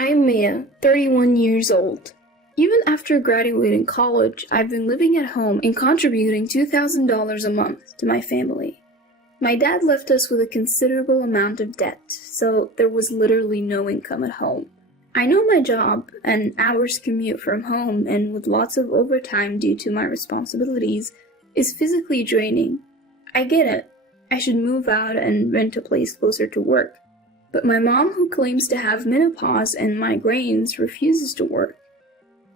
I'm Mia, 31 years old. Even after graduating college, I've been living at home and contributing $2,000 a month to my family. My dad left us with a considerable amount of debt, so there was literally no income at home. I know my job, an hour's commute from home and with lots of overtime due to my responsibilities, is physically draining. I get it. I should move out and rent a place closer to work. But my mom, who claims to have menopause and migraines, refuses to work.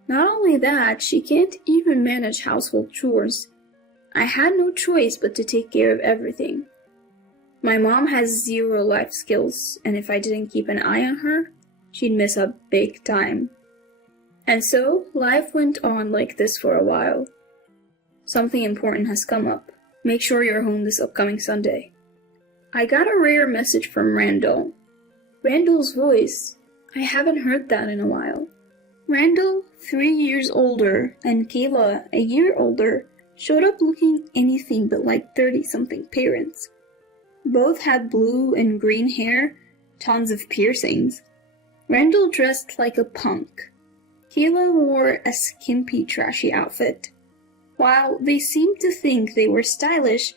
Not only that, she can't even manage household chores. I had no choice but to take care of everything. My mom has zero life skills, and if I didn't keep an eye on her, she'd miss up big time. And so, life went on like this for a while. Something important has come up. Make sure you're home this upcoming Sunday. I got a rare message from Randall. Randall's voice. I haven't heard that in a while. Randall, 3 years older, and Kayla, a year older, showed up looking anything but like 30-something parents. Both had blue and green hair, tons of piercings. Randall dressed like a punk. Kayla wore a skimpy, trashy outfit. While they seemed to think they were stylish,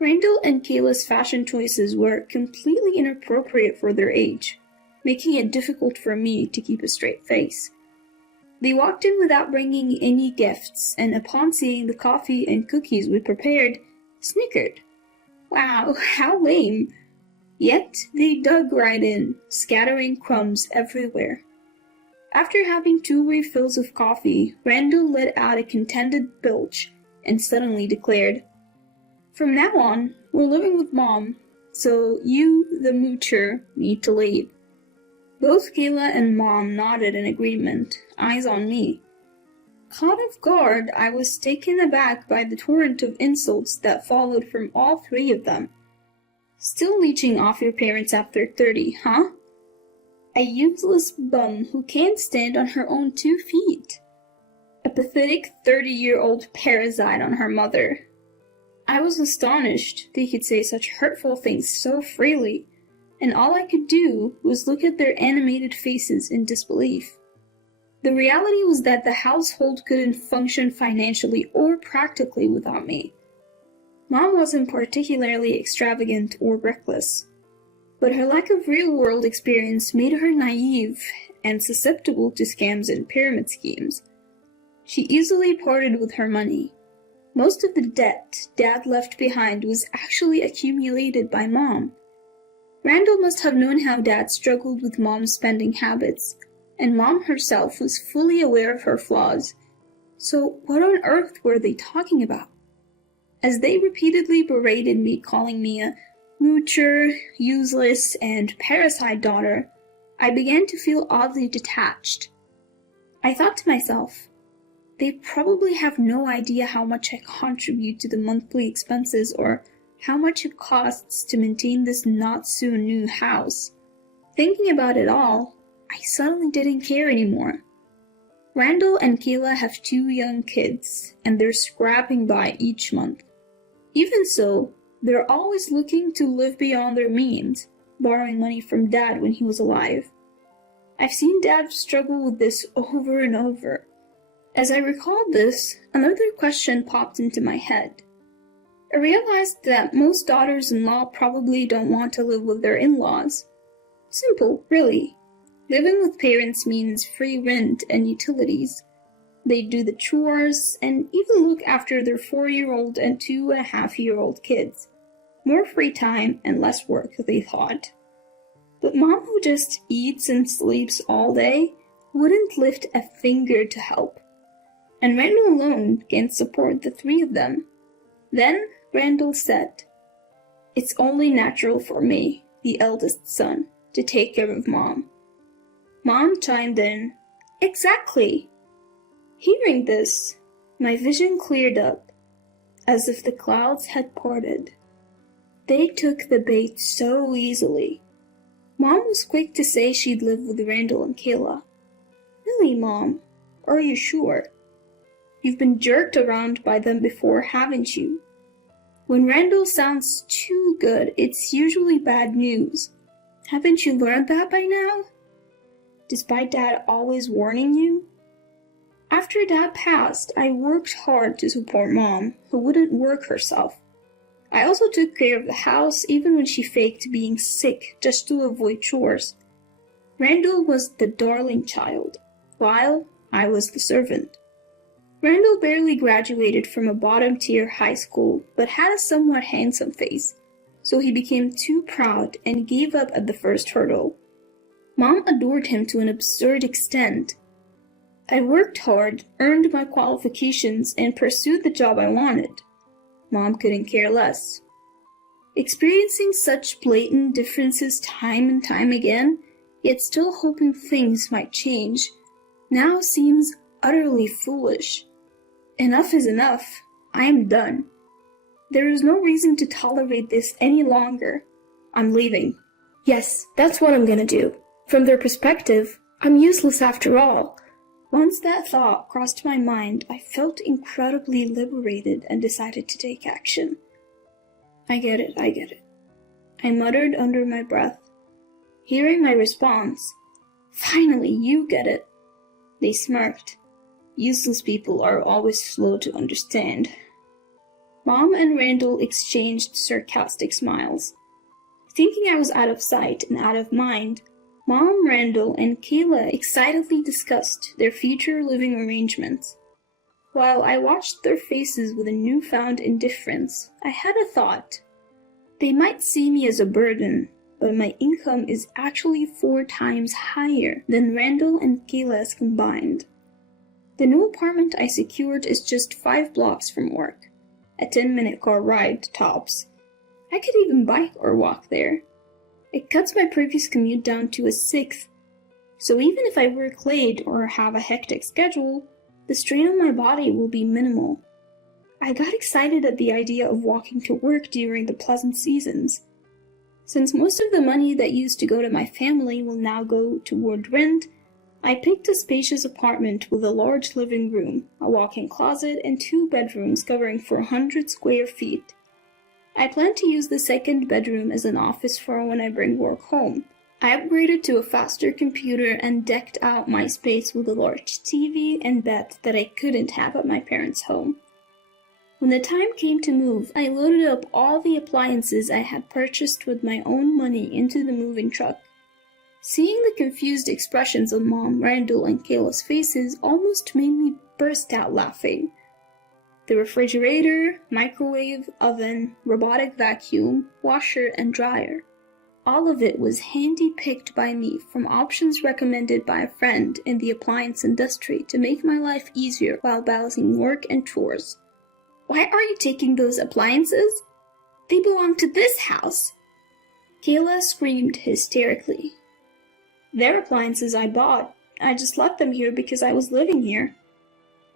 Randall and Kayla's fashion choices were completely inappropriate for their age, making it difficult for me to keep a straight face. They walked in without bringing any gifts, and upon seeing the coffee and cookies we prepared, snickered. Wow, how lame! Yet they dug right in, scattering crumbs everywhere. After having 2 refills of coffee, Randall let out a contented belch and suddenly declared, "From now on, we're living with Mom, so you, the moocher, need to leave." Both Kayla and Mom nodded in agreement, eyes on me. Caught off guard, I was taken aback by the torrent of insults that followed from all 3 of them. "Still leeching off your parents after 30, huh? A useless bum who can't stand on her own 2 feet. A pathetic 30-year-old parasite on her mother." I was astonished they could say such hurtful things so freely, and all I could do was look at their animated faces in disbelief. The reality was that the household couldn't function financially or practically without me. Mom wasn't particularly extravagant or reckless, but her lack of real-world experience made her naive and susceptible to scams and pyramid schemes. She easily parted with her money. Most of the debt Dad left behind was actually accumulated by Mom. Randall must have known how Dad struggled with Mom's spending habits, and Mom herself was fully aware of her flaws. So what on earth were they talking about? As they repeatedly berated me, calling me a moocher, useless, and parasite daughter, I began to feel oddly detached. I thought to myself, they probably have no idea how much I contribute to the monthly expenses or how much it costs to maintain this not-so-new house. Thinking about it all, I suddenly didn't care anymore. Randall and Kayla have 2 young kids, and they're scrapping by each month. Even so, they're always looking to live beyond their means, borrowing money from Dad when he was alive. I've seen Dad struggle with this over and over. As I recalled this, another question popped into my head. I realized that most daughters-in-law probably don't want to live with their in-laws. Simple, really. Living with parents means free rent and utilities. They do the chores and even look after their 4-year-old and 2.5-year-old kids. More free time and less work, they thought. But Mom, who just eats and sleeps all day, wouldn't lift a finger to help. And Randall alone can't support the 3 of them. Then Randall said, "It's only natural for me, the eldest son, to take care of Mom." Mom chimed in, "Exactly." Hearing this, my vision cleared up, as if the clouds had parted. They took the bait so easily. Mom was quick to say she'd live with Randall and Kayla. "Really, Mom? Are you sure? You've been jerked around by them before, haven't you? When Randall sounds too good, it's usually bad news. Haven't you learned that by now?" despite Dad always warning you? After Dad passed, I worked hard to support Mom, who wouldn't work herself. I also took care of the house even when she faked being sick just to avoid chores. Randall was the darling child, while I was the servant. Randall barely graduated from a bottom-tier high school, but had a somewhat handsome face, so he became too proud and gave up at the first hurdle. Mom adored him to an absurd extent. I worked hard, earned my qualifications, and pursued the job I wanted. Mom couldn't care less. Experiencing such blatant differences time and time again, yet still hoping things might change, now seems utterly foolish. Enough is enough. I am done. There is no reason to tolerate this any longer. I'm leaving. Yes, that's what I'm gonna do. From their perspective, I'm useless after all. Once that thought crossed my mind, I felt incredibly liberated and decided to take action. I get it. I muttered under my breath. Hearing my response, finally, you get it. They smirked. Useless people are always slow to understand. Mom and Randall exchanged sarcastic smiles. Thinking I was out of sight and out of mind, Mom, Randall, and Kayla excitedly discussed their future living arrangements. While I watched their faces with a newfound indifference, I had a thought. They might see me as a burden, but my income is actually 4 times higher than Randall and Kayla's combined. The new apartment I secured is just 5 blocks from work, a 10-minute car ride tops. I could even bike or walk there. It cuts my previous commute down to a 1/6, so even if I work late or have a hectic schedule, the strain on my body will be minimal. I got excited at the idea of walking to work during the pleasant seasons. Since most of the money that used to go to my family will now go toward rent, I picked a spacious apartment with a large living room, a walk-in closet, and 2 bedrooms covering 400 square feet. I plan to use the second bedroom as an office for when I bring work home. I upgraded to a faster computer and decked out my space with a large TV and bed that I couldn't have at my parents' home. When the time came to move, I loaded up all the appliances I had purchased with my own money into the moving truck. Seeing the confused expressions on Mom, Randall, and Kayla's faces almost made me burst out laughing. The refrigerator, microwave, oven, robotic vacuum, washer, and dryer. All of it was handy-picked by me from options recommended by a friend in the appliance industry to make my life easier while balancing work and chores. Why are you taking those appliances? They belong to this house! Kayla screamed hysterically. They're appliances I bought. I just left them here because I was living here.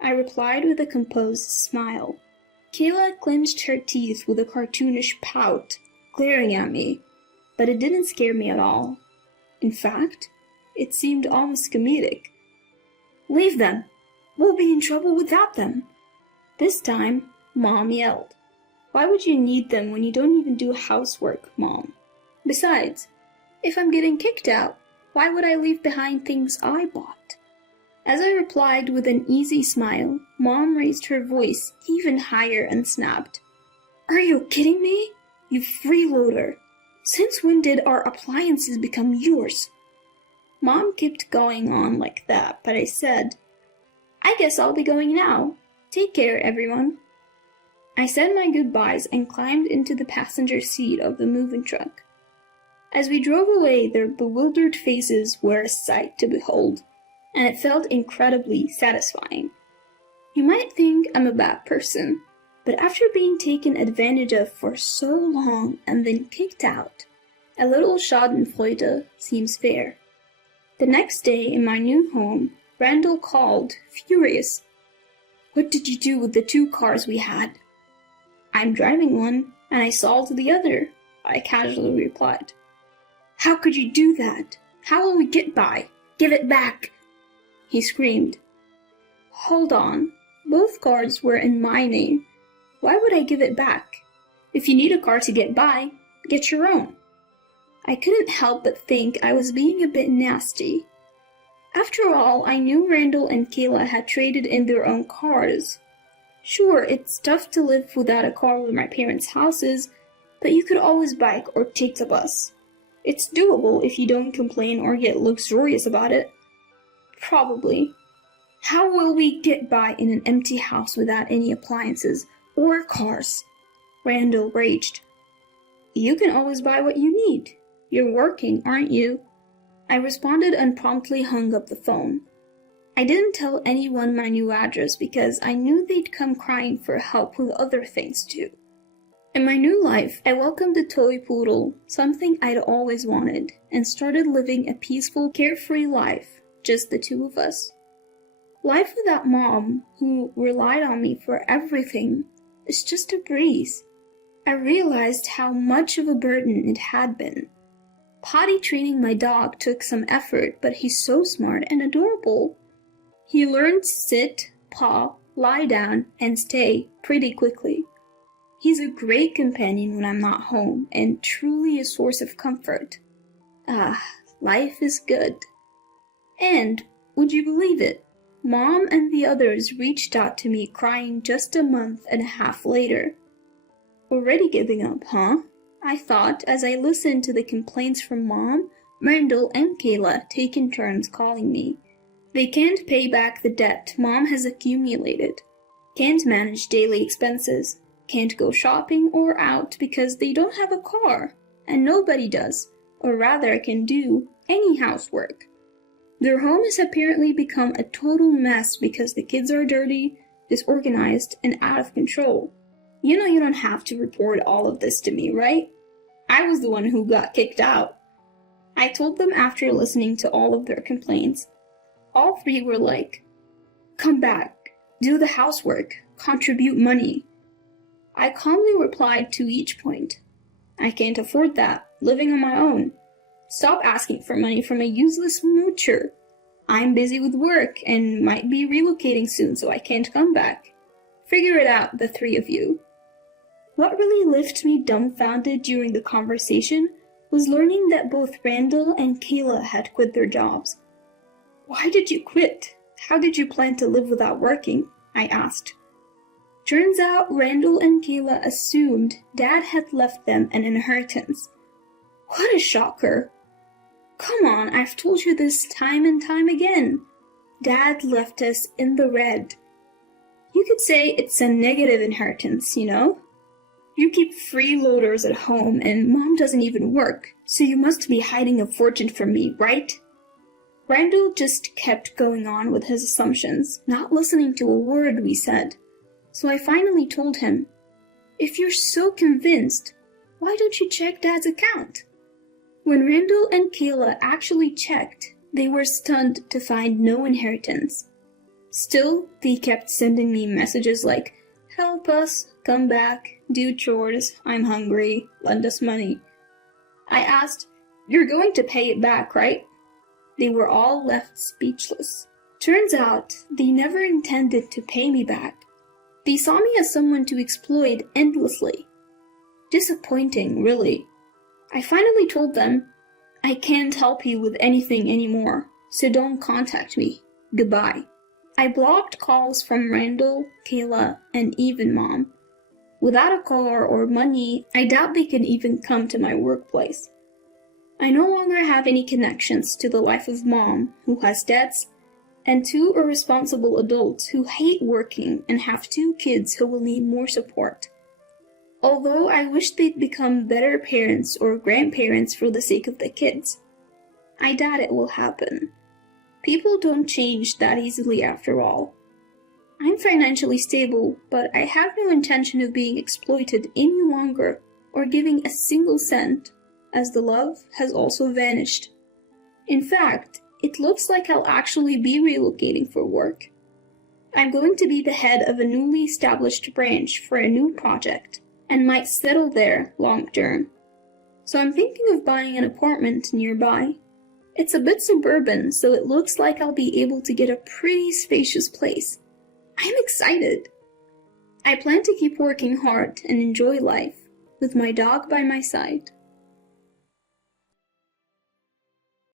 I replied with a composed smile. Kayla clenched her teeth with a cartoonish pout, glaring at me, but it didn't scare me at all. In fact, it seemed almost comedic. Leave them! We'll be in trouble without them! This time, Mom yelled. Why would you need them when you don't even do housework, Mom? Besides, if I'm getting kicked out, why would I leave behind things I bought? As I replied with an easy smile, Mom raised her voice even higher and snapped. Are you kidding me? You freeloader! Since when did our appliances become yours? Mom kept going on like that, but I said, I guess I'll be going now. Take care, everyone. I said my goodbyes and climbed into the passenger seat of the moving truck. As we drove away, their bewildered faces were a sight to behold, and it felt incredibly satisfying. You might think I'm a bad person, but after being taken advantage of for so long and then kicked out, a little schadenfreude seems fair. The next day in my new home, Randall called, furious. What did you do with the 2 cars we had? I'm driving one, and I sold the other, I casually replied. How could you do that? How will we get by? Give it back! He screamed. Hold on. Both cars were in my name. Why would I give it back? If you need a car to get by, get your own. I couldn't help but think I was being a bit nasty. After all, I knew Randall and Kayla had traded in their own cars. Sure, it's tough to live without a car where my parents' house is, but you could always bike or take the bus. It's doable if you don't complain or get luxurious about it. Probably. How will we get by in an empty house without any appliances or cars? Randall raged. You can always buy what you need. You're working, aren't you? I responded and promptly hung up the phone. I didn't tell anyone my new address because I knew they'd come crying for help with other things too. In my new life, I welcomed a toy poodle, something I'd always wanted, and started living a peaceful, carefree life, just the two of us. Life without Mom, who relied on me for everything, is just a breeze. I realized how much of a burden it had been. Potty training my dog took some effort, but he's so smart and adorable. He learned to sit, paw, lie down, and stay pretty quickly. He's a great companion when I'm not home, and truly a source of comfort. Life is good. And, would you believe it? Mom and the others reached out to me crying just a month and a half later. Already giving up, huh? I thought as I listened to the complaints from Mom, Randall, and Kayla taking turns calling me. They can't pay back the debt Mom has accumulated, can't manage daily expenses, can't go shopping or out because they don't have a car, and nobody does, or rather can do, any housework. Their home has apparently become a total mess because the kids are dirty, disorganized, and out of control. You know you don't have to report all of this to me, right? I was the one who got kicked out. I told them after listening to all of their complaints. All three were like, come back, do the housework, contribute money. I calmly replied to each point. I can't afford that, living on my own. Stop asking for money from a useless moocher. I'm busy with work and might be relocating soon, so I can't come back. Figure it out, the three of you. What really left me dumbfounded during the conversation was learning that both Randall and Kayla had quit their jobs. Why did you quit? How did you plan to live without working? I asked. Turns out Randall and Kayla assumed Dad had left them an inheritance. What a shocker. Come on, I've told you this time and time again. Dad left us in the red. You could say it's a negative inheritance, you know? You keep freeloaders at home and Mom doesn't even work, so you must be hiding a fortune from me, right? Randall just kept going on with his assumptions, not listening to a word we said. So I finally told him, if you're so convinced, why don't you check Dad's account? When Randall and Kayla actually checked, they were stunned to find no inheritance. Still, they kept sending me messages like, help us, come back, do chores, I'm hungry, lend us money. I asked, you're going to pay it back, right? They were all left speechless. Turns out, they never intended to pay me back. They saw me as someone to exploit endlessly. Disappointing, really. I finally told them, I can't help you with anything anymore, so don't contact me. Goodbye. I blocked calls from Randall, Kayla, and even Mom. Without a car or money, I doubt they could even come to my workplace. I no longer have any connections to the life of Mom, who has debts, and two irresponsible adults who hate working and have two kids who will need more support. Although I wish they'd become better parents or grandparents for the sake of the kids. I doubt it will happen. People don't change that easily after all. I'm financially stable, but I have no intention of being exploited any longer or giving a single cent, as the love has also vanished. In fact, it looks like I'll actually be relocating for work. I'm going to be the head of a newly established branch for a new project, and might settle there long term. So I'm thinking of buying an apartment nearby. It's a bit suburban, so it looks like I'll be able to get a pretty spacious place. I'm excited. I plan to keep working hard and enjoy life, with my dog by my side.